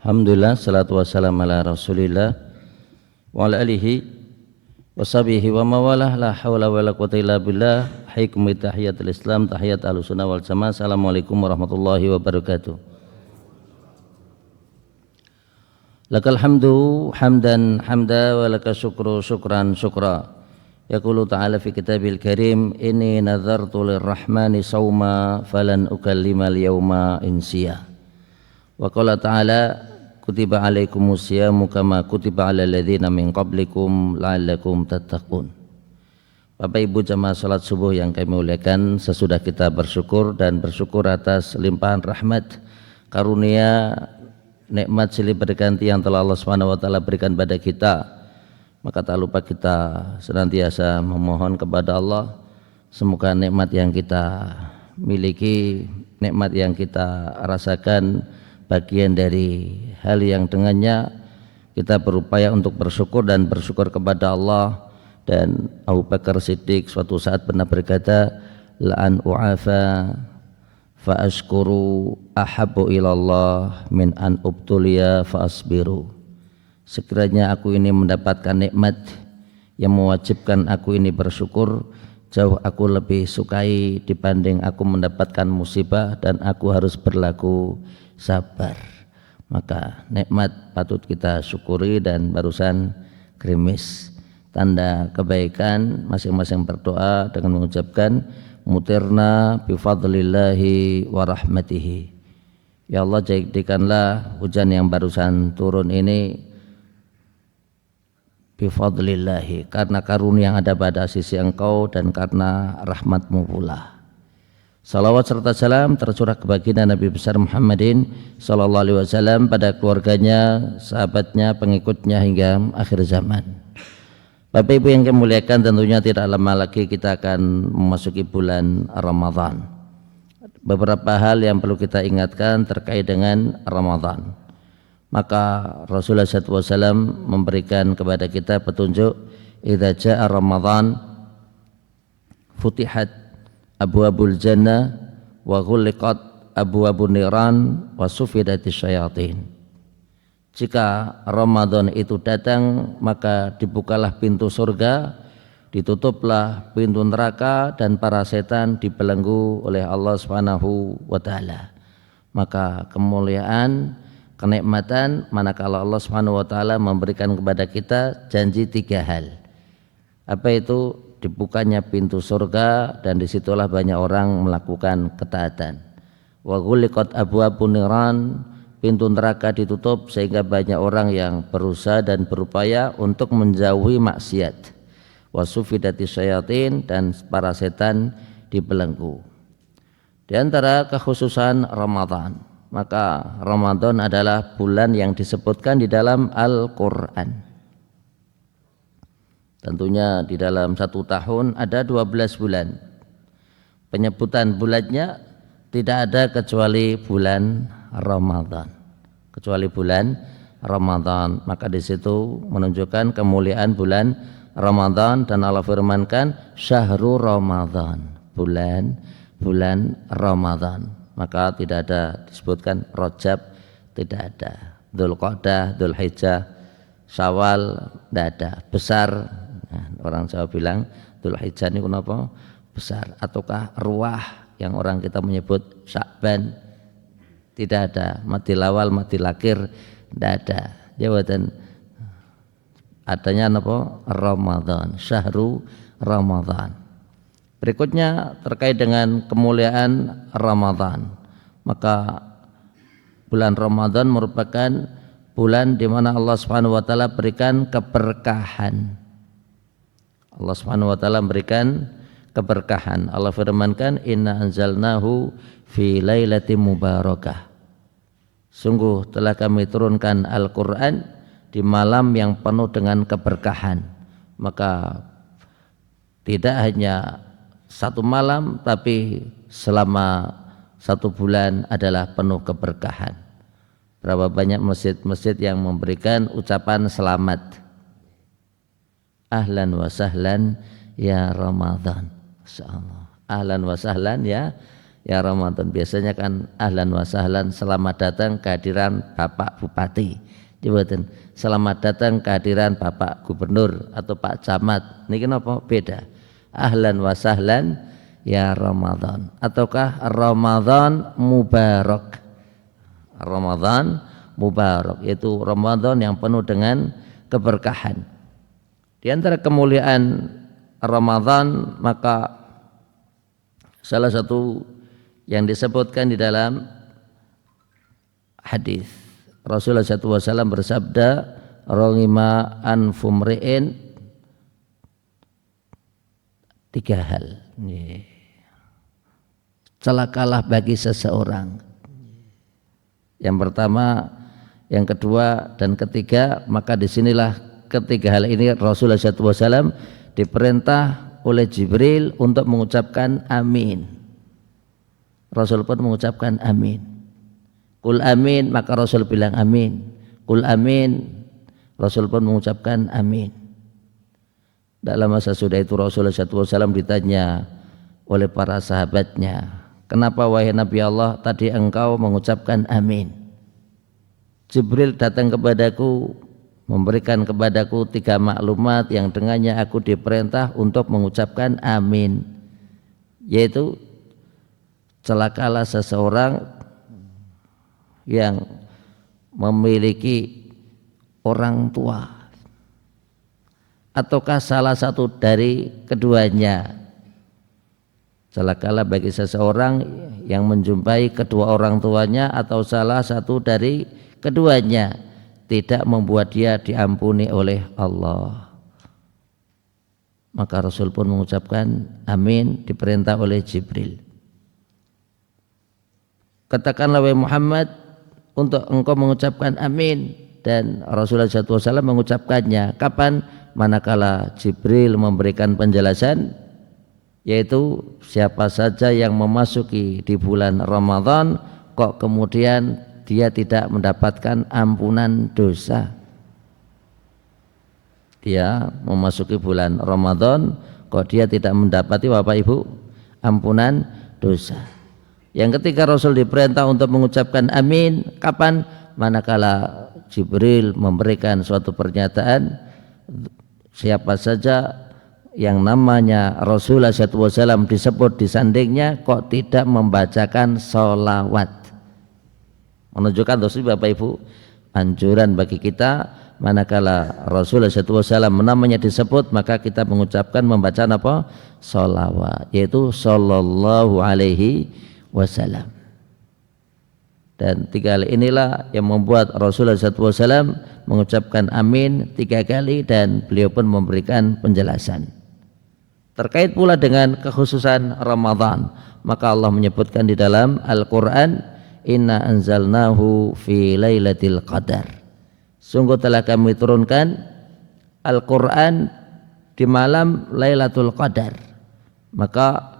Alhamdulillah, salatu wassalamu ala rasulillah wa ala alihi wa sahbihi wa mawalah, la hawla wa la quwata illa billah. Haikum tahiyatul islam, tahiyat ahlussunnah wal jamaah. Assalamualaikum warahmatullahi wabarakatuh. Lakal hamdu hamdan hamda wa laka syukru syukran syukra. Yaqulu ta'ala fi kitabil karim, inni nadhartu lirrahmani sawma falan ukallimal yawma insiya. Wa qala ta'ala, kutiba alaikumus siyamu kama kutiba alal ladzina min qablikum la'allakum tattaqun. Bapak Ibu jamaah salat subuh yang kami muliakan, sesudah kita bersyukur dan bersyukur atas limpahan rahmat, karunia, nikmat silih berganti yang telah Allah Subhanahu wa taala berikan pada kita, maka tak lupa kita senantiasa memohon kepada Allah semoga nikmat yang kita miliki, nikmat yang kita rasakan, bagian dari hal yang dengannya kita berupaya untuk bersyukur dan bersyukur kepada Allah. Dan Abu Bakar Siddiq suatu saat pernah berkata, la'an u'afa fa ashkuru ahabbu ilallah min an ubtuliya fa asbiru. Sekiranya aku ini mendapatkan nikmat yang mewajibkan aku ini bersyukur, jauh aku lebih sukai dibanding aku mendapatkan musibah dan aku harus berlaku sabar. Maka nikmat patut kita syukuri, dan barusan gerimis tanda kebaikan, masing-masing berdoa dengan mengucapkan mutirna bifadlillahi wa rahmatihi. Ya Allah, jadikanlah hujan yang barusan turun ini bifadlillahi, karena karunia yang ada pada sisi Engkau dan karena rahmatmu pula. Salawat serta salam tercurah kebaginda Nabi besar Muhammadin sallallahu alaihi wasallam, pada keluarganya, sahabatnya, pengikutnya hingga akhir zaman. Bapak Ibu yang kami muliakan, tentunya tidak lama lagi kita akan memasuki bulan Ramadan. Beberapa hal yang perlu kita ingatkan terkait dengan Ramadan. Maka Rasulullah SAW memberikan kepada kita petunjuk, idza jaa Ramadan futihat abwabul jannah wa ghuliqat abwabun niran wa sufidatis syayatin. Jika Ramadan itu datang, maka dibukalah pintu surga, ditutuplah pintu neraka, dan para setan dibelenggu oleh Allah Subhanahu wa taala. Maka kemuliaan, kenikmatan manakala Allah Subhanahu wa taala memberikan kepada kita janji 3 hal. Apa itu? Dibukanya pintu surga, dan disitulah banyak orang melakukan ketaatan. Wa ghuliqat abwabun niran, pintu neraka ditutup sehingga banyak orang yang berusaha dan berupaya untuk menjauhi maksiat. Wa sufidatis syayatin, dan para setan dibelenggu. Di antara kekhususan Ramadan, maka Ramadan adalah bulan yang disebutkan di dalam Al-Quran. Tentunya di dalam 1 tahun ada 12 bulan. Penyebutan bulannya tidak ada kecuali bulan Ramadan. Kecuali bulan Ramadan, maka di situ menunjukkan kemuliaan bulan Ramadan, dan Allah firmankan syahrul Ramadan, bulan Ramadan. Maka tidak ada disebutkan Rajab, tidak ada. Dzulqa'dah, Dzulhijjah, Syawal, tidak ada. Besar, nah, orang Jawa bilang Dzulhijjah ini kenapa besar, ataukah ruah yang orang kita menyebut Sya'ban, tidak ada. Mati lawal, mati lakir, tidak ada. Jawatan adanya apa? Ramadan, syahru Ramadan. Berikutnya terkait dengan kemuliaan Ramadan, maka bulan Ramadan merupakan bulan di mana Allah Subhanahu wa taala berikan keberkahan. Allah Subhanahu wa taala memberikan keberkahan. Allah firmankan, inna anzalnahu fi lailatin mubarakah. Sungguh telah kami turunkan Al-Quran di malam yang penuh dengan keberkahan. Maka tidak hanya 1 malam, tapi selama 1 bulan adalah penuh keberkahan. Berapa banyak masjid-masjid yang memberikan ucapan selamat, ahlan wa sahlan ya Ramadan. Insyaallah. Ahlan wa sahlan ya ya Ramadan. Biasanya kan ahlan wa sahlan, selamat datang kehadiran Bapak Bupati. Jabatan selamat datang kehadiran Bapak Gubernur atau Pak Camat. Niki napa beda? Ahlan wa sahlan ya Ramadan ataukah Ramadan mubarak. Ramadan mubarak yaitu Ramadan yang penuh dengan keberkahan. Di antara kemuliaan Ramadan maka salah satu yang disebutkan di dalam hadis Rasulullah SAW bersabda, "Rongima anfumri'in," 3 hal. Celakalah bagi seseorang. Yang pertama, yang kedua, dan ketiga. Maka disinilah ketiga hal ini Rasulullah SAW diperintah oleh Jibril untuk mengucapkan amin. Rasul pun mengucapkan amin. Kul amin, maka Rasul bilang amin. Kul amin, Rasul pun mengucapkan amin. Dalam masa sudah itu Rasulullah SAW ditanya oleh para sahabatnya, kenapa wahai Nabi Allah tadi engkau mengucapkan amin? Jibril datang kepadaku, memberikan kepadaku 3 maklumat yang dengannya aku diperintah untuk mengucapkan amin, yaitu celakalah seseorang yang memiliki orang tua ataukah salah satu dari keduanya. Celakalah bagi seseorang yang menjumpai kedua orang tuanya atau salah satu dari keduanya, tidak membuat dia diampuni oleh Allah. Maka Rasul pun mengucapkan amin, diperintah oleh Jibril. Katakanlah wahai Muhammad untuk engkau mengucapkan amin, dan Rasulullah SAW mengucapkannya. Kapan? Manakala Jibril memberikan penjelasan, yaitu siapa saja yang memasuki di bulan Ramadan kok kemudian dia tidak mendapatkan ampunan dosa. Dia memasuki bulan Ramadan kok dia tidak mendapati Bapak Ibu ampunan dosa. Yang ketiga Rasul diperintah untuk mengucapkan amin. Kapan? Manakala Jibril memberikan suatu pernyataan, siapa saja yang namanya Rasulullah SAW disebut disandingnya kok tidak membacakan sholawat. Menunjukkan terus Bapak Ibu anjuran bagi kita, manakala Rasulullah SAW namanya disebut maka kita mengucapkan membaca apa? Sholawat, yaitu sallallahu alaihi wasallam. Dan 3 hal inilah yang membuat Rasulullah SAW mengucapkan amin 3 kali, dan beliau pun memberikan penjelasan. Terkait pula dengan kekhususan Ramadan, maka Allah menyebutkan di dalam Al-Quran, inna anzalnahu fi lailatul qadar. Sungguh telah kami turunkan Al-Quran di malam Lailatul Qadar. Maka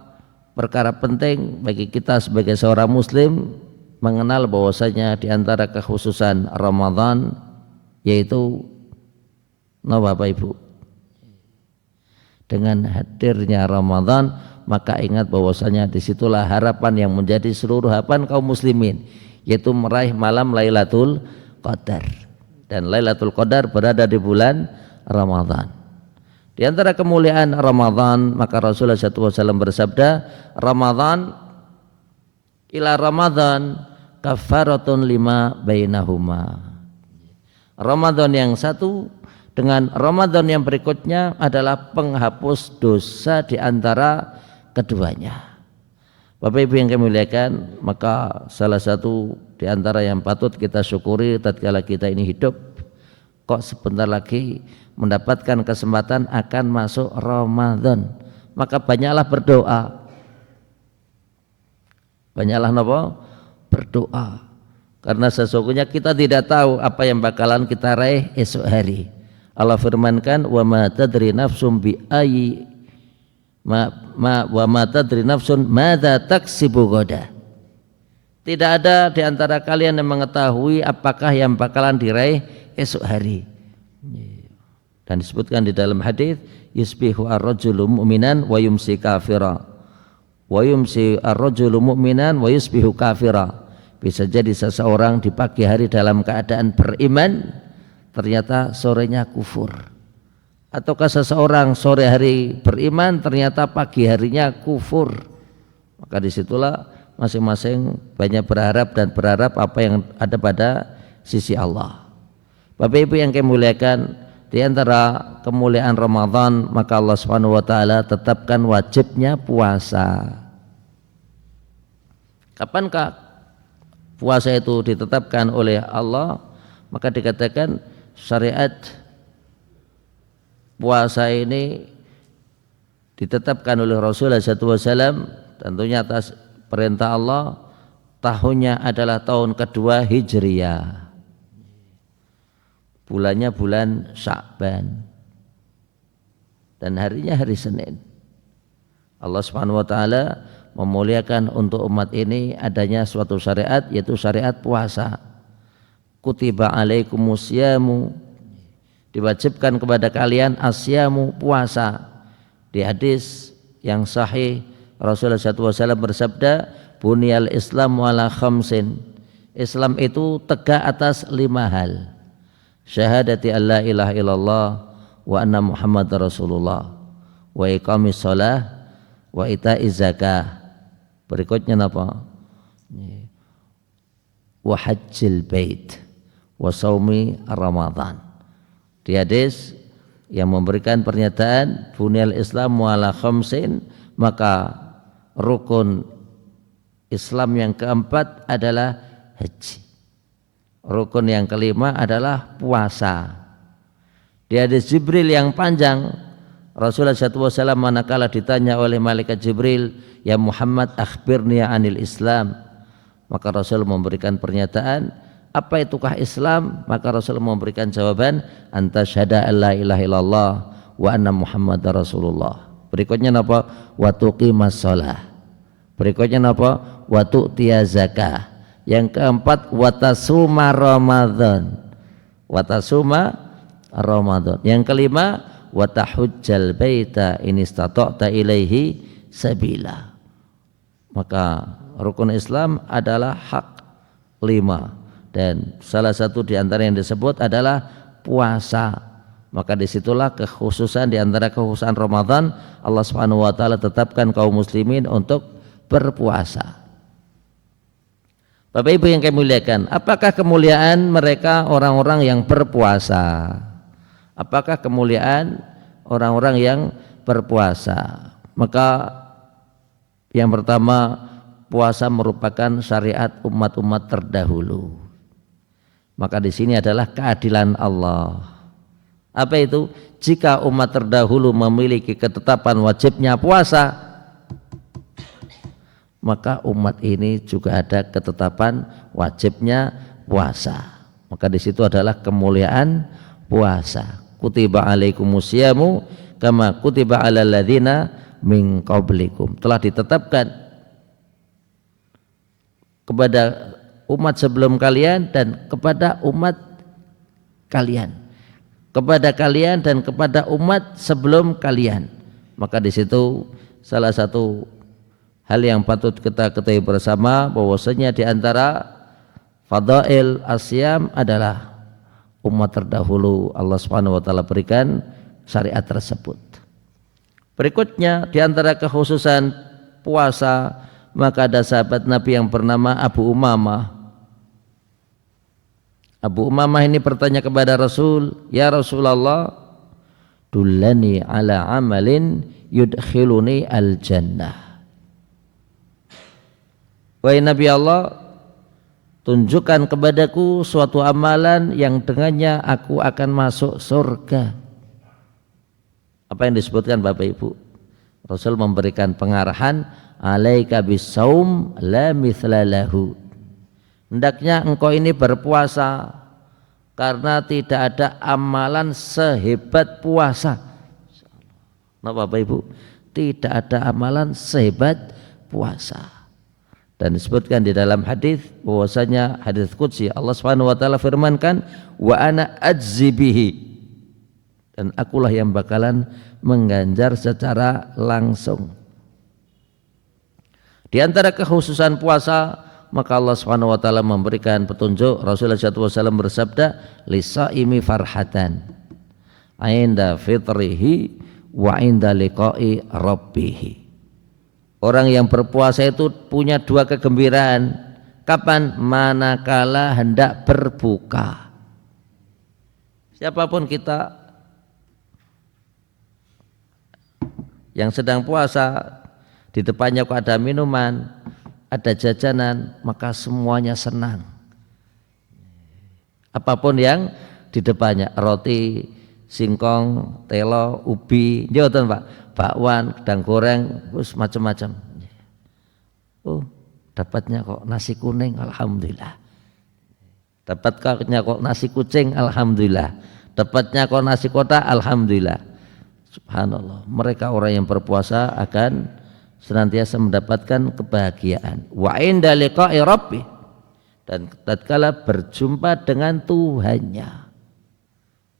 perkara penting bagi kita sebagai seorang muslim mengenal bahwasanya di antara kekhususan Ramadan yaitu Bapak Ibu, dengan hadirnya Ramadan maka ingat bahwasanya disitulah harapan yang menjadi seluruh harapan kaum muslimin, yaitu meraih malam Lailatul Qadar. Dan Lailatul Qadar berada di bulan Ramadan. Di antara kemuliaan Ramadan maka Rasulullah SAW bersabda, Ramadan ila Ramadan kafaratun lima bainahuma. Ramadan yang satu dengan Ramadan yang berikutnya adalah penghapus dosa di antara keduanya. Bapak Ibu yang kami muliakan, maka salah satu di antara yang patut kita syukuri tatkala kita ini hidup, kok sebentar lagi mendapatkan kesempatan akan masuk Ramadan, maka banyaklah berdoa. Banyaklah berdoa. Karena sesungguhnya kita tidak tahu apa yang bakalan kita raih esok hari. Allah firmankan, wa ma tadri nafsum bi ayyi wa ma tadri nafsun madza taksibu ghadan. Tidak ada di antara kalian yang mengetahui apakah yang bakalan diraih esok hari. Dan disebutkan di dalam hadis, yusbihu ar-rajulu mu'minan wa yumsi kafira wa yumsi ar-rajulu mu'minan wa yusbihu kafira. Bisa jadi seseorang di pagi hari dalam keadaan beriman, ternyata sorenya kufur. Ataukah seseorang sore hari beriman, ternyata pagi harinya kufur. Maka disitulah masing-masing banyak berharap dan berharap apa yang ada pada sisi Allah. Bapak Ibu yang kami muliakan, di antara kemuliaan Ramadan, maka Allah Subhanahu wa taala tetapkan wajibnya puasa. Kapankah puasa itu ditetapkan oleh Allah? Maka dikatakan syariat puasa ini ditetapkan oleh Rasulullah SAW, tentunya atas perintah Allah. Tahunnya adalah tahun kedua Hijriyah, bulannya bulan Sya'ban, dan harinya hari Senin. Allah Subhanahu wa taala memuliakan untuk umat ini adanya suatu syariat, yaitu syariat puasa. Kutiba alaikumusyamu, diwajibkan kepada kalian asyamu, puasa. Di hadis yang sahih Rasulullah SAW bersabda, bunyal Islam ala khamsin, Islam itu tegak atas 5 hal. Syahadati an la ilaha illallah wa anna Muhammad Rasulullah, wa iqamis shalah, wa ita'iz zakah. Berikutnya apa? Wa hajjil bait wa saumi Ramadan. Di hadis yang memberikan pernyataan bunyal Islam ala khamsin, maka rukun Islam yang keempat adalah haji. Rukun yang kelima adalah puasa. Di hadis Jibril yang panjang, Rasulullah SAW manakala ditanya oleh malaikat Jibril, ya Muhammad akhbirni anil Islam, maka Rasul memberikan pernyataan, apa itukah Islam? Maka Rasul memberikan jawaban, anta syahada alla ilaha illallah wa anna Muhammad Rasulullah. Berikutnya apa? Wa tuqimas shalah. Berikutnya apa? Wa tu'tiyaz zakah. Yang keempat, wa tasuma Ramadan. Wa tasuma Ramadan. Yang kelima, wa tahujjal baita in istata'ta ilaihi sabila. Maka rukun Islam adalah hak 5, dan salah satu di antara yang disebut adalah puasa. Maka disitulah kekhususan di antara kekhususan Ramadan, Allah Subhanahu wa taala tetapkan kaum muslimin untuk berpuasa. Bapak Ibu yang kami muliakan, apakah kemuliaan mereka orang-orang yang berpuasa? Apakah kemuliaan orang-orang yang berpuasa? Maka yang pertama, puasa merupakan syariat umat-umat terdahulu. Maka di sini adalah keadilan Allah. Apa itu? Jika umat terdahulu memiliki ketetapan wajibnya puasa, maka umat ini juga ada ketetapan wajibnya puasa. Maka di situ adalah kemuliaan puasa. Kutiba alaikumusyamu kama kutiba alal ladzina min qablikum. Telah ditetapkan kepada umat sebelum kalian dan kepada umat kalian. Kepada kalian dan kepada umat sebelum kalian. Maka di situ salah satu hal yang patut kita ketahui bersama, bahwasanya di antara fadail asyam adalah umat terdahulu Allah Subhanahu wa taala berikan syariat tersebut. Berikutnya di antara kekhususan puasa, maka ada sahabat Nabi yang bernama Abu Umamah. Abu Umamah ini bertanya kepada Rasul, ya Rasulullah, dullani ala amalin yudkhiluni al jannah. Wahai Nabi Allah, tunjukkan kepadaku suatu amalan yang dengannya aku akan masuk surga. Apa yang disebutkan Bapak Ibu? Rasul memberikan pengarahan, alaika bisaum la mithla lahu. Hendaknya engkau ini berpuasa, karena tidak ada amalan sehebat puasa. Nah Bapak Ibu, tidak ada amalan sehebat puasa. Dan disebutkan di dalam hadis bahwasanya hadis qudsi, Allah Subhanahu wa taala firmankan, wa ana ajzi bihi, dan akulah yang bakalan mengganjar secara langsung. Di antara kekhususan puasa, maka Allah Subhanahu wa taala memberikan petunjuk. Rasulullah SAW bersabda, lisaimi farhatan ainda fitrihi wa inda liqa'i rabbih. Orang yang berpuasa itu punya dua kegembiraan. Kapan? Manakala hendak berbuka. Siapapun kita yang sedang puasa, di depannya kok ada minuman, ada jajanan, maka semuanya senang. Apapun yang di depannya, roti, singkong, telo, ubi, njoten Pak, bakwan, gedang goreng, terus macam-macam. Oh, dapatnya kok nasi kuning, alhamdulillah. Dapatnya kok nasi kucing, alhamdulillah. Dapatnya kok nasi kotak, alhamdulillah. Subhanallah, mereka orang yang berpuasa akan senantiasa mendapatkan kebahagiaan. Wa inda liqa'i rabbih, dan tatkala berjumpa dengan Tuhannya.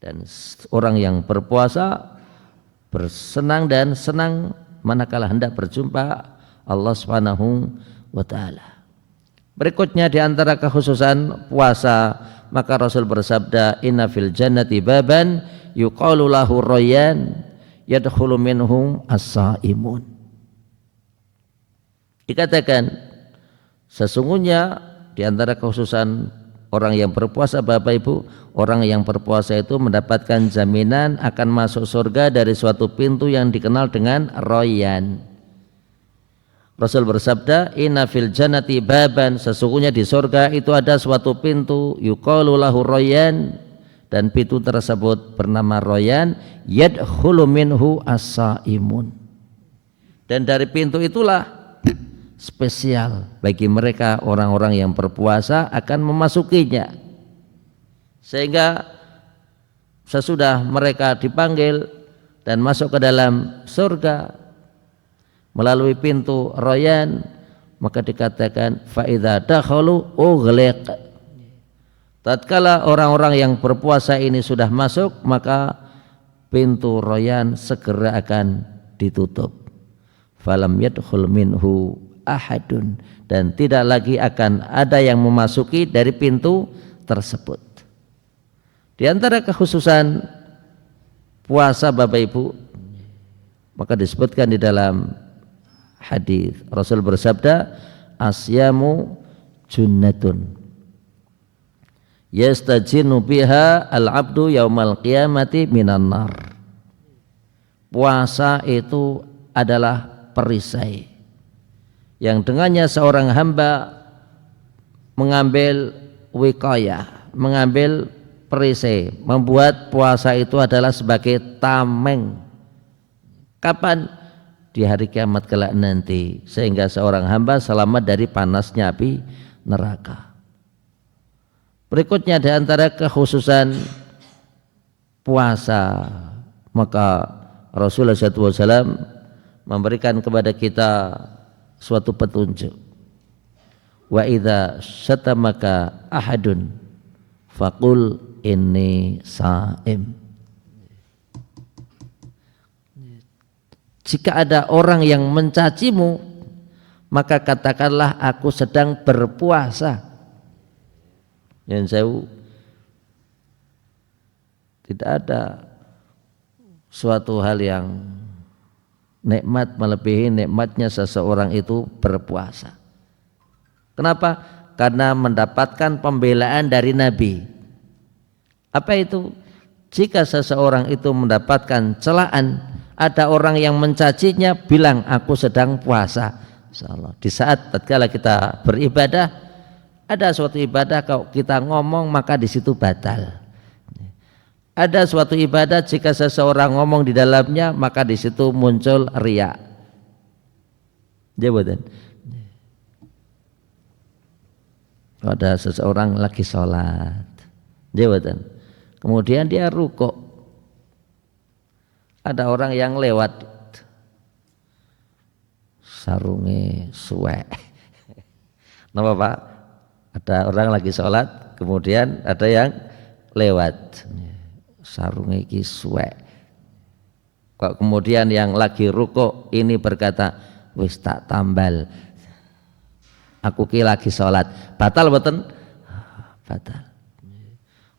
Dan orang yang berpuasa bersenang dan senang manakala hendak berjumpa Allah Subhanahu wa taala. Berikutnya di antara kekhususan puasa, maka Rasul bersabda, inna fil jannati baban yuqalu lahu rayyan yadkhulu minhum as-saimun. Dikatakan sesungguhnya di antara kekhususan orang yang berpuasa, Bapak Ibu, orang yang berpuasa itu mendapatkan jaminan akan masuk surga dari suatu pintu yang dikenal dengan Rayyan. Rasul bersabda, inna fil jannati baban, sesungguhnya di surga itu ada suatu pintu, yuqalu lahu Rayyan, dan pintu tersebut bernama Rayyan, yadkhulu minhu as-saimun. Dan dari pintu itulah spesial bagi mereka orang-orang yang berpuasa akan memasukinya, sehingga sesudah mereka dipanggil dan masuk ke dalam surga melalui pintu Rayyan, maka dikatakan fa idza dakhalu ughliq. Tatkala orang-orang yang berpuasa ini sudah masuk, maka pintu Rayyan segera akan ditutup. Falam yadkhul minhu ahadun, dan tidak lagi akan ada yang memasuki dari pintu tersebut. Di antara kekhususan puasa, Bapak Ibu, maka disebutkan di dalam hadis Rasul bersabda, asyamu junnatun yastajinu biha al-abdu yaumal qiyamati minan nar. Puasa itu adalah perisai yang dengannya seorang hamba mengambil wiqayah, mengambil perisai, membuat puasa itu adalah sebagai tameng. Kapan? Di hari kiamat kelak nanti, sehingga seorang hamba selamat dari panasnya api neraka. Berikutnya di antara kekhususan puasa, maka Rasulullah SAW memberikan kepada kita suatu petunjuk. Wa idza syatamaka ahadun faqul inni saim. Jika ada orang yang mencacimu, maka katakanlah aku sedang berpuasa. Yang saya tidak ada suatu hal yang nikmat melebihi nikmatnya seseorang itu berpuasa. Kenapa? Karena mendapatkan pembelaan dari Nabi. Apa itu? Jika seseorang itu mendapatkan celaan, ada orang yang mencacinya, bilang aku sedang puasa. Insyaallah. Di saat tatkala kita beribadah, ada suatu ibadah kalau kita ngomong maka di situ batal. Ada suatu ibadah jika seseorang ngomong di dalamnya maka di situ muncul riya. Jabatan. Ada seseorang lagi sholat, jabatan. Kemudian dia rukuk. Ada orang yang lewat, sarunge suwek. Napa Pak? Ada orang lagi sholat, kemudian ada yang lewat, sarunge iki suwek. Kok kemudian yang lagi rukuk ini berkata, wis tak tambal. Aku ki lagi sholat. Batal mboten? Batal.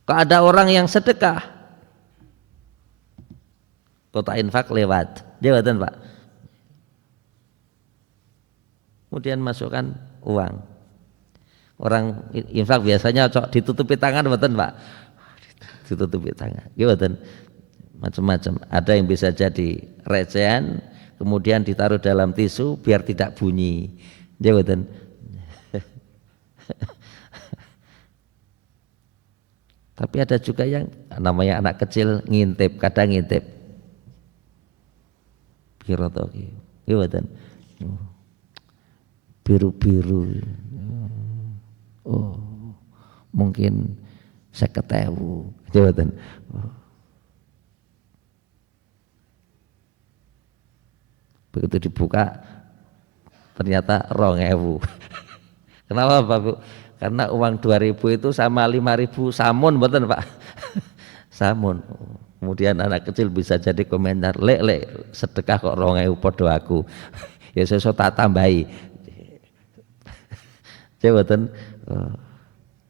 Kok ada orang yang sedekah, kota infak lewat, dia mboten Pak. Kemudian masukkan uang. Orang infak biasanya ditutupi tangan mboten Pak. Ditutupi tangan. Nggih mboten. Macam-macam. Ada yang bisa jadi recehan, kemudian ditaruh dalam tisu biar tidak bunyi. Nggih mboten. Tapi ada juga yang namanya anak kecil ngintip, kadang ngintip. Pirotoki, gimana? Biru-biru. Oh, mungkin 50.000, gimana? Begitu dibuka, ternyata 2.000. Kenapa Pak Bu? Karena uang 2.000 itu sama 5.000 samun, betul Pak? Samun. Kemudian anak kecil bisa jadi komentar, lek sedekah kok 2.000 podo aku. Ya sesuk tak tambahi. Jawatan,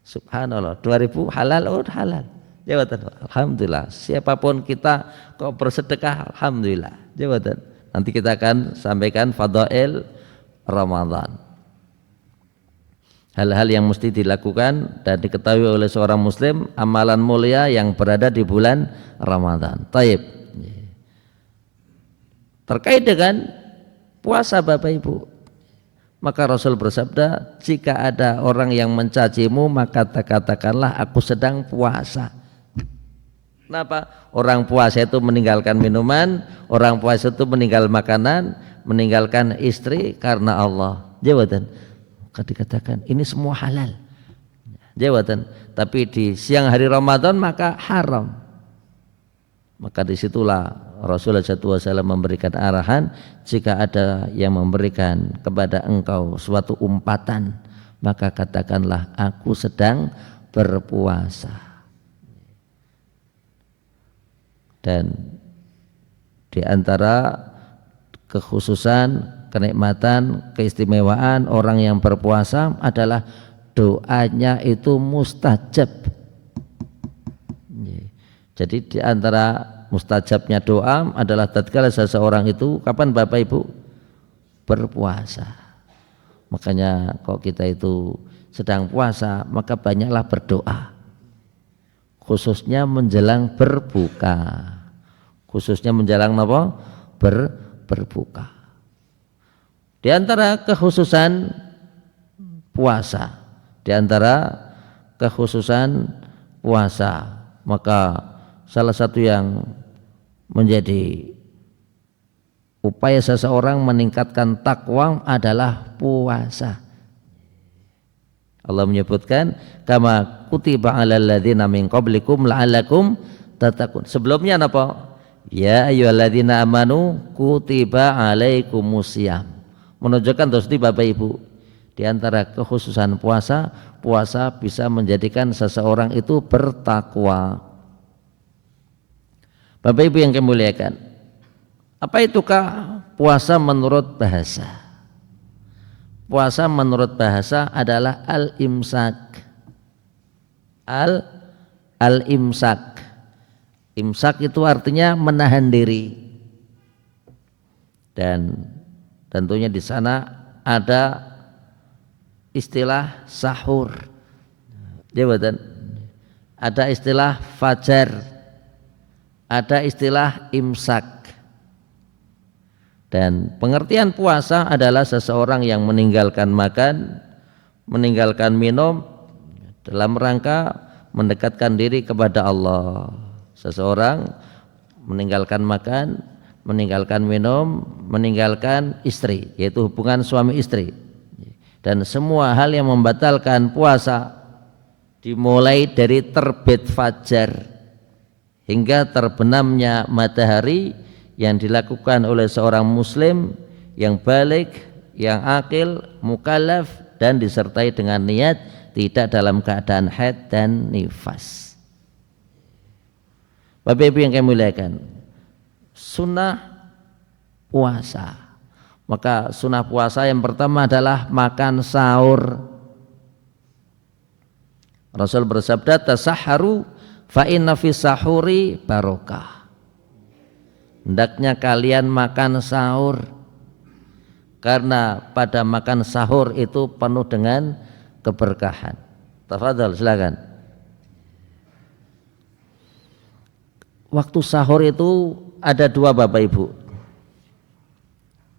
subhanallah, 2.000 halal, halal. Jawatan, alhamdulillah. Siapapun kita kok bersedekah, alhamdulillah. Jawatan. Nanti kita akan sampaikan fadail Ramadan. Hal-hal yang mesti dilakukan dan diketahui oleh seorang muslim, amalan mulia yang berada di bulan Ramadan. Taib. Terkait dengan puasa Bapak Ibu, maka Rasul bersabda, jika ada orang yang mencacimu maka katakanlah aku sedang puasa. Kenapa? Orang puasa itu meninggalkan minuman, orang puasa itu meninggal makanan, meninggalkan istri karena Allah. Jawatan. Maka dikatakan ini semua halal. Jawatan. Tapi di siang hari Ramadan maka haram. Maka disitulah Rasulullah SAW memberikan arahan, jika ada yang memberikan kepada engkau suatu umpatan, maka katakanlah aku sedang berpuasa. Dan di antara kekhususan, kenikmatan, keistimewaan orang yang berpuasa adalah doanya itu mustajab. Jadi di antara mustajabnya doa adalah tatkala seseorang itu kapan Bapak Ibu berpuasa. Makanya kalau kita itu sedang puasa maka banyaklah berdoa. Khususnya menjelang berbuka. Khususnya menjelang apa? Berbuka. Di antara kekhususan puasa, di antara kekhususan puasa, maka salah satu yang menjadi upaya seseorang meningkatkan takwa adalah puasa. Allah menyebutkan kama kutiba 'alal ladzina min qablikum la'allakum tattaqun. Sebelumnya apa? Ya ayyuhalladzina amanu kutiba 'alaikumusiyam. Menunjukkan terus di Bapak Ibu, di antara kekhususan puasa, puasa bisa menjadikan seseorang itu bertakwa. Bapak Ibu yang kami muliakan, apa itukah puasa menurut bahasa? Puasa menurut bahasa adalah al-imsak. Al-imsak. Imsak itu artinya menahan diri. Dan tentunya di sana ada istilah sahur. Jabatan. Ada istilah fajar. Ada istilah imsak. Dan pengertian puasa adalah seseorang yang meninggalkan makan, meninggalkan minum dalam rangka mendekatkan diri kepada Allah. Seseorang meninggalkan makan, meninggalkan minum, meninggalkan istri, yaitu hubungan suami istri. Dan semua hal yang membatalkan puasa, dimulai dari terbit fajar hingga terbenamnya matahari, yang dilakukan oleh seorang muslim yang balik, yang akil, mukallaf, dan disertai dengan niat, tidak dalam keadaan haid dan nifas. Bapak Ibu yang kami muliakan, sunnah puasa Maka sunnah puasa yang pertama adalah makan sahur. Rasul bersabda, tasahharu fa inna fis sahuri barokah. Hendaknya kalian makan sahur, karena pada makan sahur itu penuh dengan keberkahan. Tafadhal, silakan. Waktu sahur itu ada dua Bapak Ibu.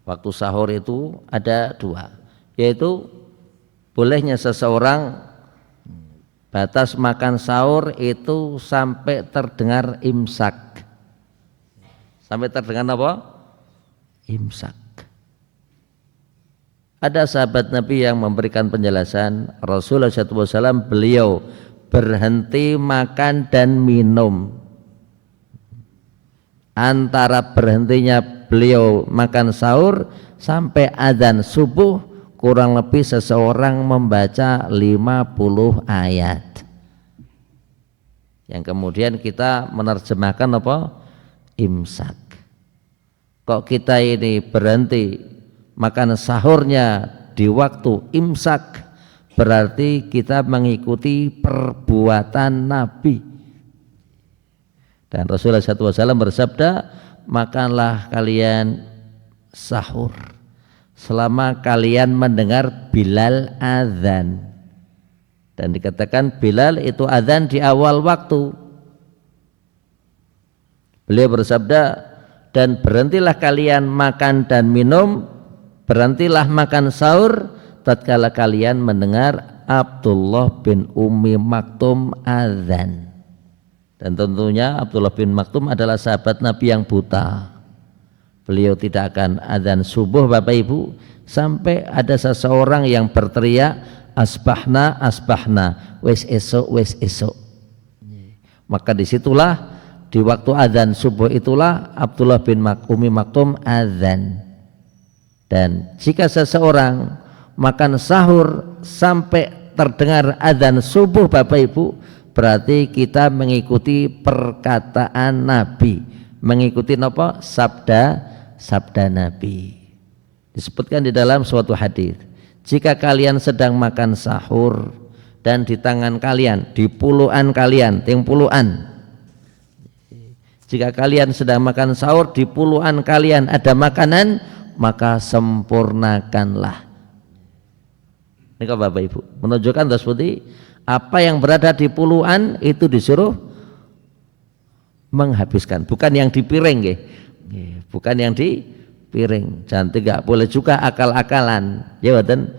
Waktu sahur itu ada dua, yaitu bolehnya seseorang batas makan sahur itu sampai terdengar imsak. Sampai terdengar apa? Imsak. Ada sahabat Nabi yang memberikan penjelasan, Rasulullah SAW beliau berhenti makan dan minum. Antara berhentinya beliau makan sahur sampai adzan subuh kurang lebih seseorang membaca 50 ayat. Yang kemudian kita menerjemahkan apa? Imsak. Kok kita ini berhenti makan sahurnya di waktu imsak, berarti kita mengikuti perbuatan Nabi. Dan Rasulullah SAW bersabda, makanlah kalian sahur selama kalian mendengar Bilal azan. Dan dikatakan Bilal itu azan di awal waktu. Beliau bersabda, dan berhentilah kalian makan dan minum, berhentilah makan sahur tatkala kalian mendengar Abdullah bin Ummi Maktum azan. Dan tentunya Abdullah bin Maktum adalah sahabat Nabi yang buta. Beliau tidak akan adzan subuh Bapak Ibu sampai ada seseorang yang berteriak asbahna asbahna, wes esok. Maka disitulah di waktu adzan subuh itulah Abdullah bin Ummi Maktum adzan. Dan jika seseorang makan sahur sampai terdengar adzan subuh Bapak Ibu, berarti kita mengikuti perkataan Nabi, mengikuti apa? Sabda Nabi. Disebutkan di dalam suatu hadis, jika kalian sedang makan sahur dan di tangan kalian, di puluhan kalian, ting puluhan. Jika kalian sedang makan sahur, di puluhan kalian ada makanan, maka sempurnakanlah. Ini kok Bapak Ibu menunjukkan seperti apa yang berada di puluhan itu disuruh menghabiskan, bukan yang di piring, bukan yang di piring. Jangan tidak boleh juga akal-akalan, ya betul.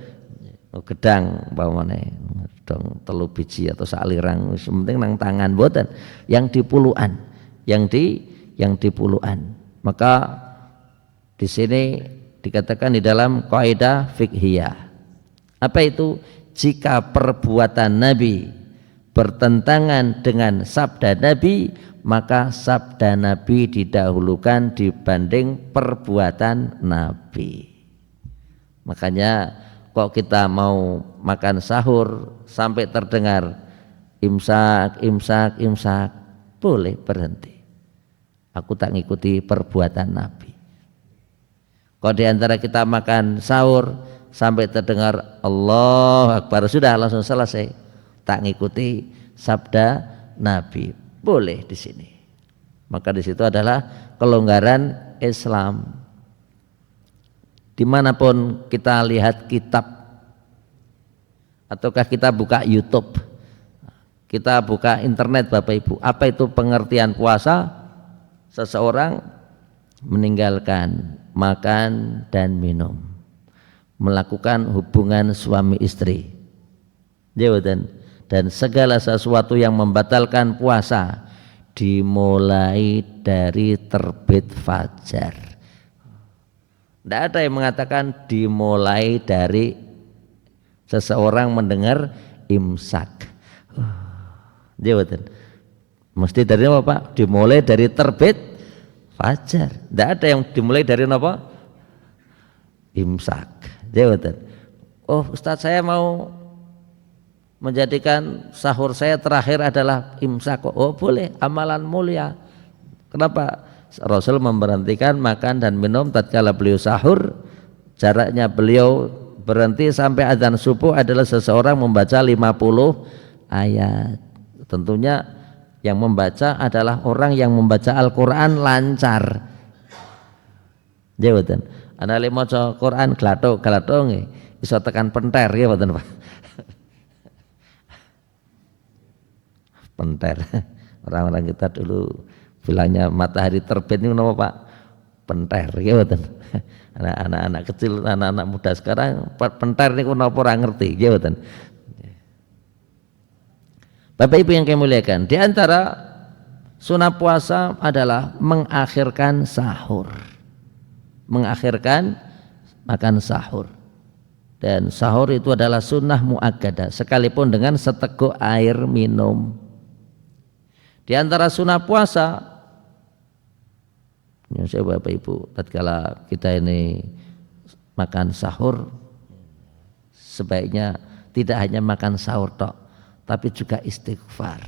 Gedang bawane dong telu biji atau salirang, penting nang tangan boten. Yang di puluhan, yang di puluhan. Maka di sini dikatakan di dalam kaidah fiqhiyah. Apa itu? Jika perbuatan Nabi bertentangan dengan sabda Nabi, maka sabda Nabi didahulukan dibanding perbuatan Nabi. Makanya kok kita mau makan sahur sampai terdengar imsak, boleh berhenti. Aku tak ngikuti perbuatan Nabi. Kok diantara kita makan sahur sampai terdengar Allah Akbar, sudah langsung selesai, tak ngikuti sabda Nabi, boleh di sini. Maka di situ adalah kelonggaran Islam. Dimanapun kita lihat kitab, ataukah kita buka YouTube, kita buka internet Bapak Ibu, apa itu pengertian puasa? Seseorang meninggalkan makan dan minum, melakukan hubungan suami istri, dan segala sesuatu yang membatalkan puasa dimulai dari terbit fajar. Tidak ada yang mengatakan dimulai dari seseorang mendengar imsak. Mesti dari apa Pak? Dimulai dari terbit fajar. Tidak ada yang dimulai dari apa? Imsak. Oh Ustadz, saya mau menjadikan sahur saya terakhir adalah imsak. Oh boleh, amalan mulia. Kenapa? Rasul memberhentikan makan dan minum tatkala beliau sahur jaraknya beliau berhenti sampai azan subuh adalah seseorang membaca 50 ayat. Tentunya yang membaca adalah orang yang membaca Al-Quran lancar. Ya betul. Ana le maca Quran glathuk-glathuk nggih iso tekan penter ya betul Pak. Penter. Orang-orang kita dulu bilangnya matahari terbit ini nama Pak? Penter ya betul. Anak-anak kecil, anak-anak muda sekarang penter ini kenapa orang ngerti ya betul. Bapak Ibu yang kami muliakan, di antara sunah puasa adalah mengakhirkan sahur. Mengakhirkan makan sahur. Dan sahur itu adalah sunnah muakkadah sekalipun dengan seteguk air minum. Di antara sunnah puasa, ya saya Bapak Ibu, tatkala kita ini makan sahur, sebaiknya tidak hanya makan sahur tok, tapi juga istighfar.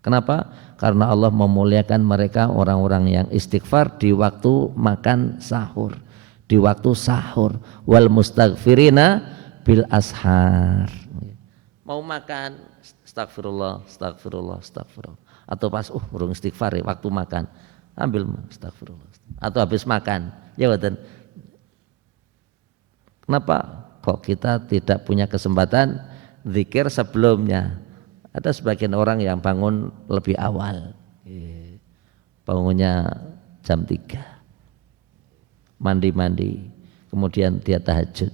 Kenapa? Karena Allah memuliakan mereka orang-orang yang istighfar di waktu makan sahur, di waktu sahur. Wal mustaghfirina bil ashar. Mau makan astagfirullah, astagfirullah, astagfirullah. Atau pas urung istighfar ya, waktu makan ambil astagfirullah. Atau habis makan, ya betul. Kenapa kok kita tidak punya kesempatan zikir sebelumnya? Ada sebagian orang yang bangun lebih awal, bangunnya jam 3, mandi-mandi, kemudian dia tahajud,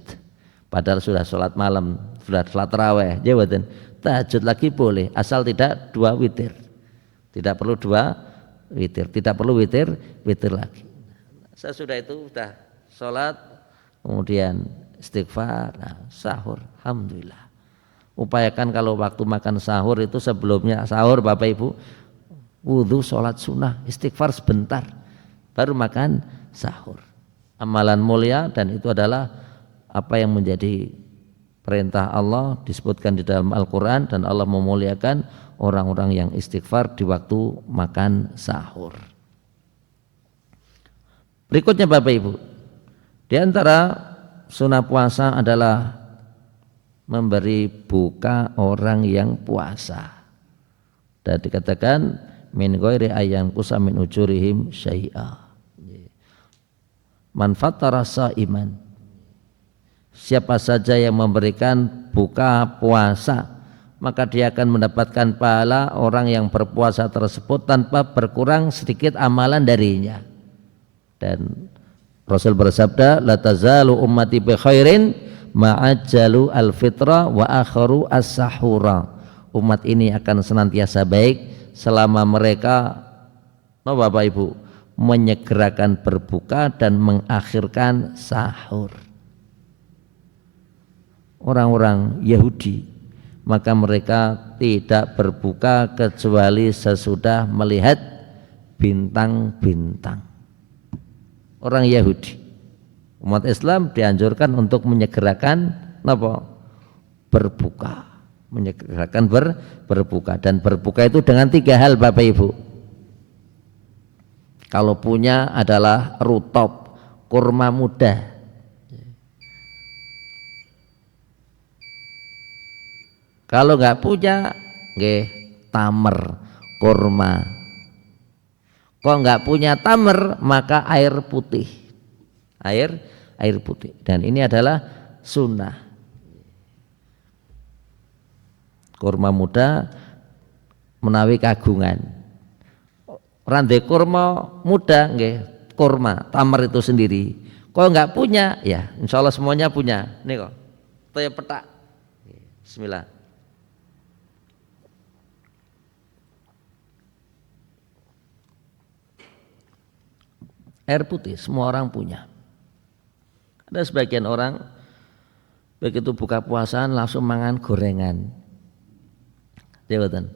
padahal sudah sholat malam, sudah sholat tarawih, jawatan tahajud lagi boleh, asal tidak 2 witir, tidak perlu 2 witir, tidak perlu witir lagi. Sesudah itu sudah sholat, kemudian istighfar, sahur, alhamdulillah. Upayakan kalau waktu makan sahur itu sebelumnya sahur Bapak Ibu wudhu, sholat sunnah, istighfar sebentar, baru makan sahur. Amalan mulia dan itu adalah apa yang menjadi perintah Allah disebutkan di dalam Al-Quran, dan Allah memuliakan orang-orang yang istighfar di waktu makan sahur. Berikutnya Bapak Ibu, di antara sunnah puasa adalah memberi buka orang yang puasa. Dan dikatakan min ghairi ayyan kusa min ujurihim syai'a. Man fattara shaiman, siapa saja yang memberikan buka puasa, maka dia akan mendapatkan pahala orang yang berpuasa tersebut tanpa berkurang sedikit amalan darinya. Dan Rasul bersabda, la tazalu ummati bi khairin ma'ajjalu al-fitra wa akharu as-sahura. Umat ini akan senantiasa baik selama mereka Bapak Ibu menyegerakan berbuka dan mengakhirkan sahur. Orang-orang Yahudi maka mereka tidak berbuka kecuali sesudah melihat bintang-bintang. Orang Yahudi, umat Islam dianjurkan untuk menyegerakan berbuka, menyegerakan berbuka, dan berbuka itu dengan 3 hal Bapak Ibu. Kalau punya adalah rutop, kurma muda. Kalau nggak punya, tamer, kurma. Kalau nggak punya tamer, maka air putih. Air putih. Dan ini adalah sunnah. Kurma muda menawi kagungan. Rande kurma muda, kurma, tamer itu sendiri. Kalau nggak punya, ya insya Allah semuanya punya. Nih kok, toya petak. Bismillah. Air putih semua orang punya. Ada sebagian orang begitu buka puasaan langsung mangan gorengan. Jawatan.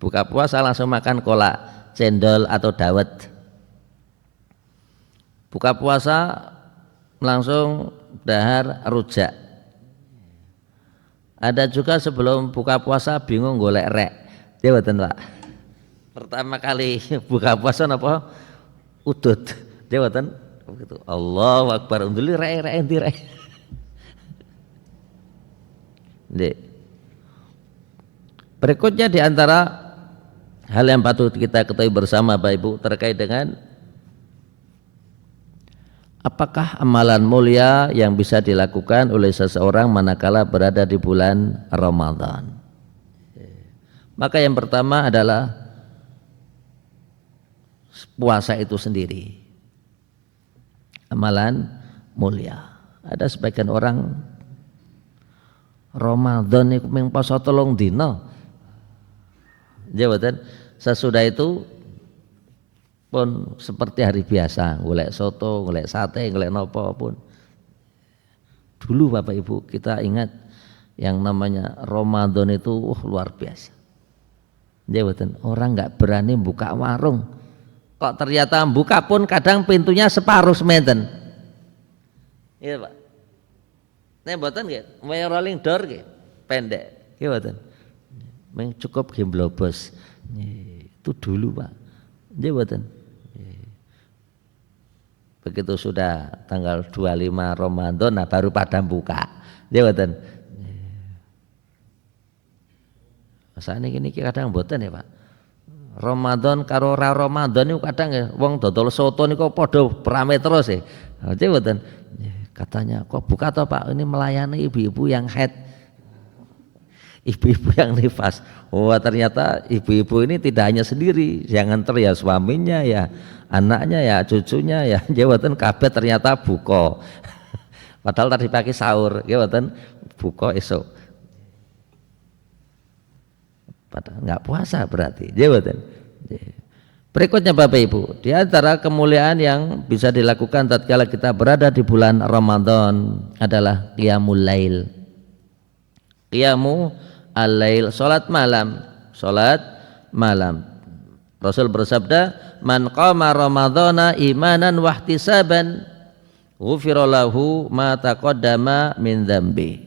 Buka puasa langsung makan kolak, cendol atau dawet. Buka puasa langsung dahar rujak. Ada juga sebelum buka puasa bingung golek rek. Jawatan Pak. Pertama kali buka puasa apa? udut. Dia wonten begitu. Allahu Akbar. Unduli rek endi rek. Nggih. Berikutnya di antara hal yang patut kita ketahui bersama Bapak Ibu terkait dengan apakah amalan mulia yang bisa dilakukan oleh seseorang manakala berada di bulan Ramadan. Maka yang pertama adalah puasa itu sendiri. Amalan mulia. Ada sebagian orang Ramadan niku mung poso 3 dina. Jawatan sesudah itu pun seperti hari biasa, golek soto, golek sate, golek nopo pun. Dulu Bapak Ibu kita ingat yang namanya Ramadan itu luar biasa. Jawatan orang nggak berani buka warung. Kok ternyata buka pun kadang pintunya separuh sementen. Iya Pak. Nek mboten nggih, waya rolling door nggih, pendek. Nggih mboten. Meng cukup gemblobos. Itu dulu Pak. Nggih mboten. Begitu sudah tanggal 25 Ramadan nah baru pada buka. Nggih mboten. Masane niki kadang mboten ya Pak. Ramadan karo ora Ramadan niku kadang ya wong dodol soto niku padha rame terus ya. Nggih mboten. Katanya kok buka toh Pak, ini melayani ibu-ibu yang haid, ibu-ibu yang nifas. Oh ternyata ibu-ibu ini tidak hanya sendiri, yang nganter ya suaminya ya, anaknya ya, cucunya ya, jawatan kabeh ternyata buka. Padahal tadi pagi sahur, jawatan buka esok. Padahal nggak puasa berarti, jawatan. Berikutnya Bapak Ibu, di antara kemuliaan yang bisa dilakukan tatkala kita berada di bulan Ramadan adalah qiyamul lail. Qiyamu al-lail, salat malam, salat malam. Rasul bersabda, "Man qama ramadhana imanan wa ihtisaban, ghufira lahu ma taqaddama min dzambi."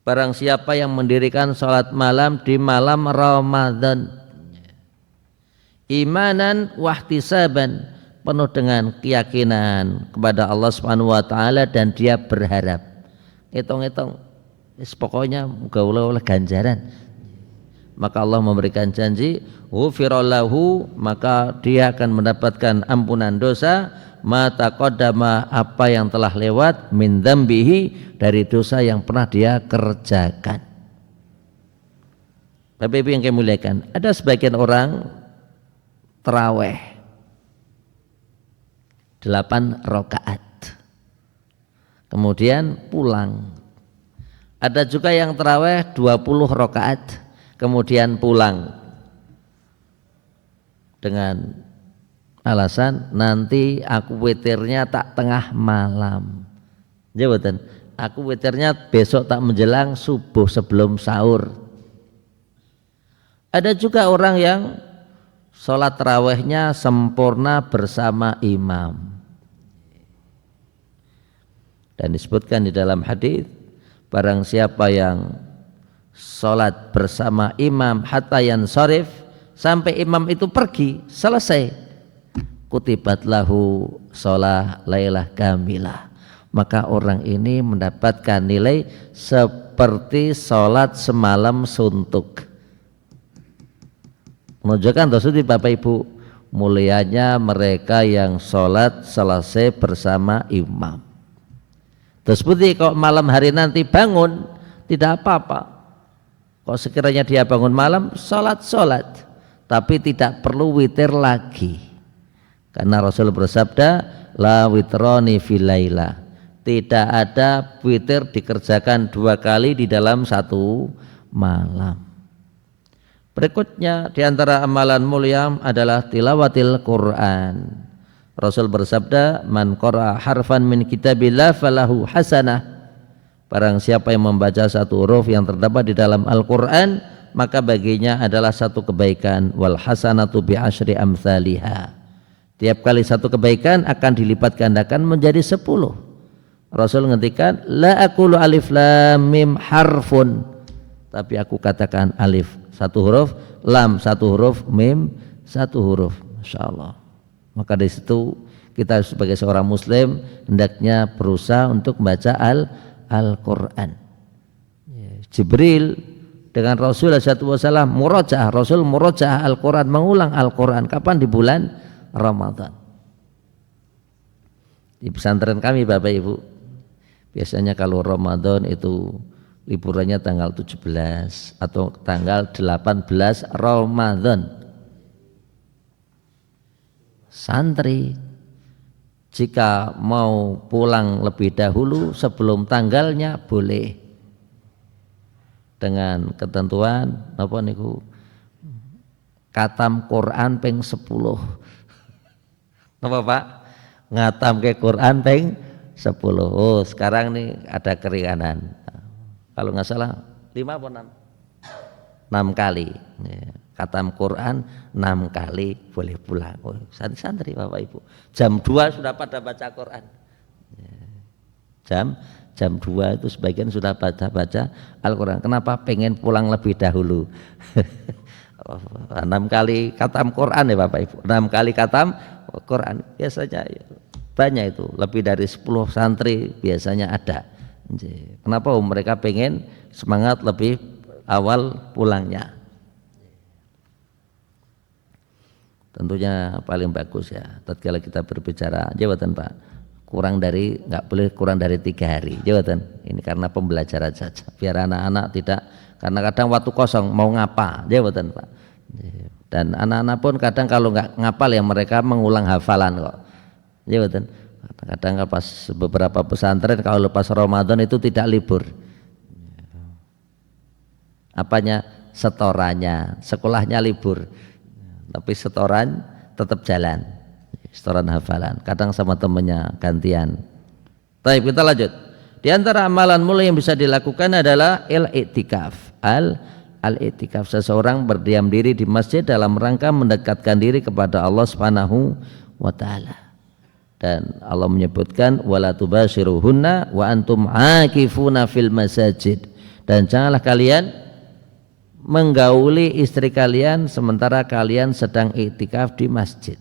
Barang siapa yang mendirikan salat malam di malam Ramadan, imanan wahtisaban, penuh dengan keyakinan kepada Allah Subhanahu wa taala dan dia berharap. Hitung-hitung pokoknya muga oleh ganjaran. Maka Allah memberikan janji, ghufirallahu, maka dia akan mendapatkan ampunan dosa, ma taqaddama, apa yang telah lewat, min dzambihi, dari dosa yang pernah dia kerjakan. Bapak Ibu yang kami muliakan, ada sebagian orang terawih 8 rakaat kemudian pulang. Ada juga yang terawih 20 rakaat kemudian pulang dengan alasan nanti aku witirnya tak tengah malam. Jawatan, aku witirnya besok tak menjelang subuh sebelum sahur. Ada juga orang yang sholat tarawihnya sempurna bersama imam. Dan disebutkan di dalam hadis, barang siapa yang sholat bersama imam hatta yansharif, sampai imam itu pergi, selesai, kutibat lahu sholah lailah kamilah, maka orang ini mendapatkan nilai seperti sholat semalam suntuk. Menunjukkan tersebut Bapak Ibu, mulianya mereka yang sholat selesai bersama imam. Tersebut kok malam hari nanti bangun tidak apa-apa. Kok sekiranya dia bangun malam sholat, tapi tidak perlu witir lagi. Karena Rasul bersabda, la witroni fil laila, tidak ada witir dikerjakan 2 kali di dalam 1 malam. Berikutnya di antara amalan mulia adalah tilawatil Quran. Rasul bersabda, man qara'a harfan min kitabillah falahu hasanah. Barang siapa yang membaca 1 huruf yang terdapat di dalam Al-Quran, maka baginya adalah 1 kebaikan. Wal hasanatu bi asyri amsalihha. Tiap kali 1 kebaikan akan dilipat gandakan menjadi 10. Rasul ngendikan, la aqulu alif lam mim harfun, tapi aku katakan alif 1 huruf, lam 1 huruf, mim 1 huruf. Masya Allah. Maka dari situ kita sebagai seorang muslim hendaknya berusaha untuk membaca Al-Quran. Jibril dengan Rasul SAW Rasul murojaah Al-Quran, mengulang Al-Quran. Kapan? Di bulan Ramadan. Di pesantren kami Bapak Ibu, biasanya kalau Ramadan itu liburannya tanggal 17 atau tanggal 18 Ramadan. Santri jika mau pulang lebih dahulu sebelum tanggalnya boleh, dengan ketentuan apa niku katam Quran ping 10. Napa Pak? Ngatam ke Quran ping 10. Oh, sekarang nih ada keringanan. Kalau nggak salah 5 atau 6? 6 kali. Katam Quran 6 kali boleh pulang. Oh, santri Bapak Ibu. Jam 2 sudah pada baca Quran. Jam 2 itu sebagian sudah baca Al-Quran. Kenapa? Pengen pulang lebih dahulu. 6 kali katam Quran ya Bapak Ibu. 6 kali katam Quran. Biasanya banyak itu, lebih dari 10 santri biasanya ada. Kenapa? Mereka pengen semangat lebih awal pulangnya. Tentunya paling bagus ya tatkala kita berbicara jawatan Pak, nggak boleh kurang dari 3 hari jawatan. Ini karena pembelajaran saja biar anak-anak tidak, karena kadang waktu kosong mau ngapa jawatan Pak. Dan anak-anak pun kadang kalau nggak ngapal ya mereka mengulang hafalan kok jawatan. Kadang pas beberapa pesantren kalau lepas Ramadan itu tidak libur, apanya setorannya, sekolahnya libur tapi setoran tetap jalan, setoran hafalan, kadang sama temennya gantian. Baik, kita lanjut. Di antara amalan mulia yang bisa dilakukan adalah al-i'tikaf. Al-i'tikaf, seseorang berdiam diri di masjid dalam rangka mendekatkan diri kepada Allah Subhanahu wa taala. Dan Allah menyebutkan wala tubashiruhunna wa antum aakifuna fil masajid, dan janganlah kalian menggauli istri kalian sementara kalian sedang iktikaf di masjid.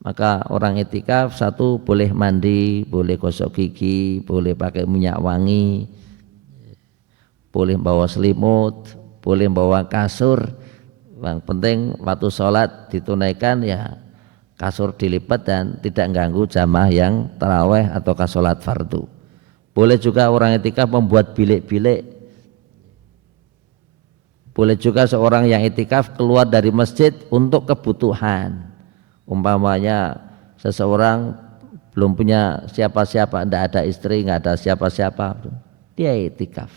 Maka orang iktikaf satu boleh mandi, boleh gosok gigi, boleh pakai minyak wangi, boleh bawa selimut, boleh bawa kasur. Yang penting waktu sholat ditunaikan ya kasur dilipat dan tidak ganggu jamaah yang taraweh atau sholat fardu. Boleh juga orang iktikaf membuat bilik-bilik. Boleh juga seorang yang iktikaf keluar dari masjid untuk kebutuhan. Umpamanya seseorang belum punya siapa-siapa, tidak ada istri, nggak ada siapa-siapa, dia iktikaf.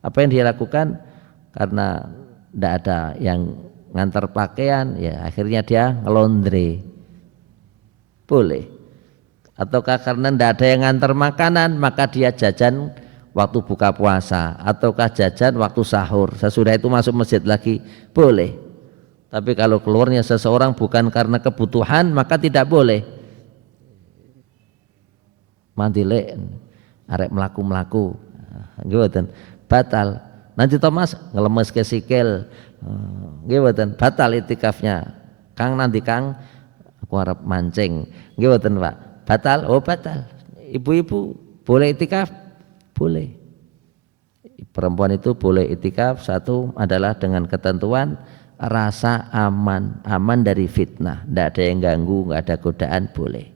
Apa yang dia lakukan? Karena tidak ada yang ngantar pakaian, ya akhirnya dia ngelondre. Boleh. Ataukah karena tidak ada yang ngantar makanan, maka dia jajan waktu buka puasa, ataukah jajan waktu sahur, sesudah itu masuk masjid lagi, boleh. Tapi kalau keluarnya seseorang bukan karena kebutuhan maka tidak boleh. Mandile arek melaku ngoten batal. Nanti Thomas ngelemes ke sikil ngoten batal itikafnya. Kang nanti Kang aku harap mancing ngoten Pak, batal. Oh batal. Ibu-ibu boleh itikaf? Boleh. Perempuan itu boleh itikaf, satu adalah dengan ketentuan rasa aman dari fitnah, tidak ada yang ganggu, nggak ada godaan, boleh.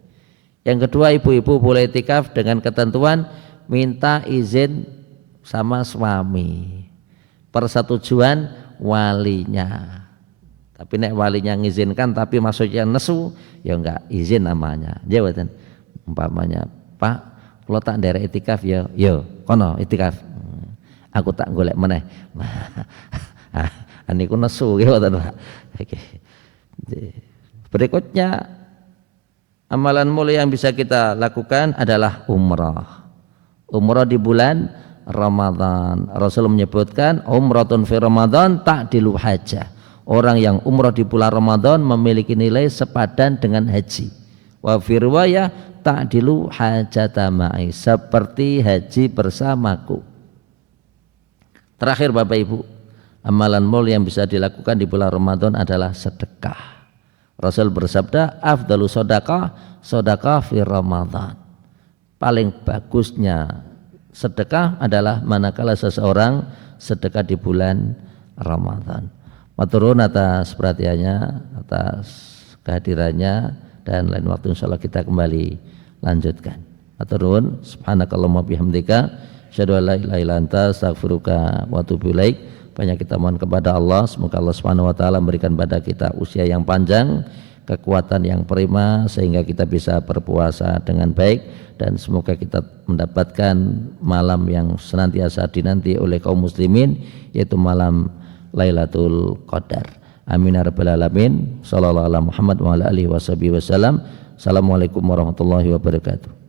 Yang kedua, ibu-ibu boleh itikaf dengan ketentuan minta izin sama suami, persetujuan walinya. Tapi nek walinya ngizinkan tapi maksudnya nesu, ya enggak izin namanya. Jawatan umpamanya, Pak, kalau tak nderek itikaf ya, yo kono itikaf. Aku tak golek meneh. Aniku nesu ngoten Pak. Berikutnya amalan mulia yang bisa kita lakukan adalah umrah. Umrah di bulan Ramadan. Rasul menyebutkan umratun fi Ramadan ta'dilu hajjah. Orang yang umrah di bulan Ramadan memiliki nilai sepadan dengan haji. Wa fi riwayah ta'dilu hajata ma'i, seperti haji bersamaku. Terakhir Bapak Ibu, amalan mulia yang bisa dilakukan di bulan Ramadan adalah sedekah. Rasul bersabda, afdalu sedekah fi Ramadan. Paling bagusnya sedekah adalah manakala seseorang sedekah di bulan Ramadan. Maturun atas perhatiannya, atas kehadirannya, dan lain waktu insyaallah kita kembali lanjutkan. Maturun, subhanakallahumma bihamdika, asyhadu an la ilaha illa anta, astaghfiruka wa atubu ilaik. Banyak kita mohon kepada Allah, semoga Allah Subhanahu wa taala memberikan pada kita usia yang panjang, kekuatan yang prima sehingga kita bisa berpuasa dengan baik, dan semoga kita mendapatkan malam yang senantiasa dinanti oleh kaum muslimin, yaitu malam Lailatul Qadar. Amin ya rabbal alamin. Sallallahu alaihi Muhammad wa ala alihi wasallam. Assalamualaikum warahmatullahi wabarakatuh.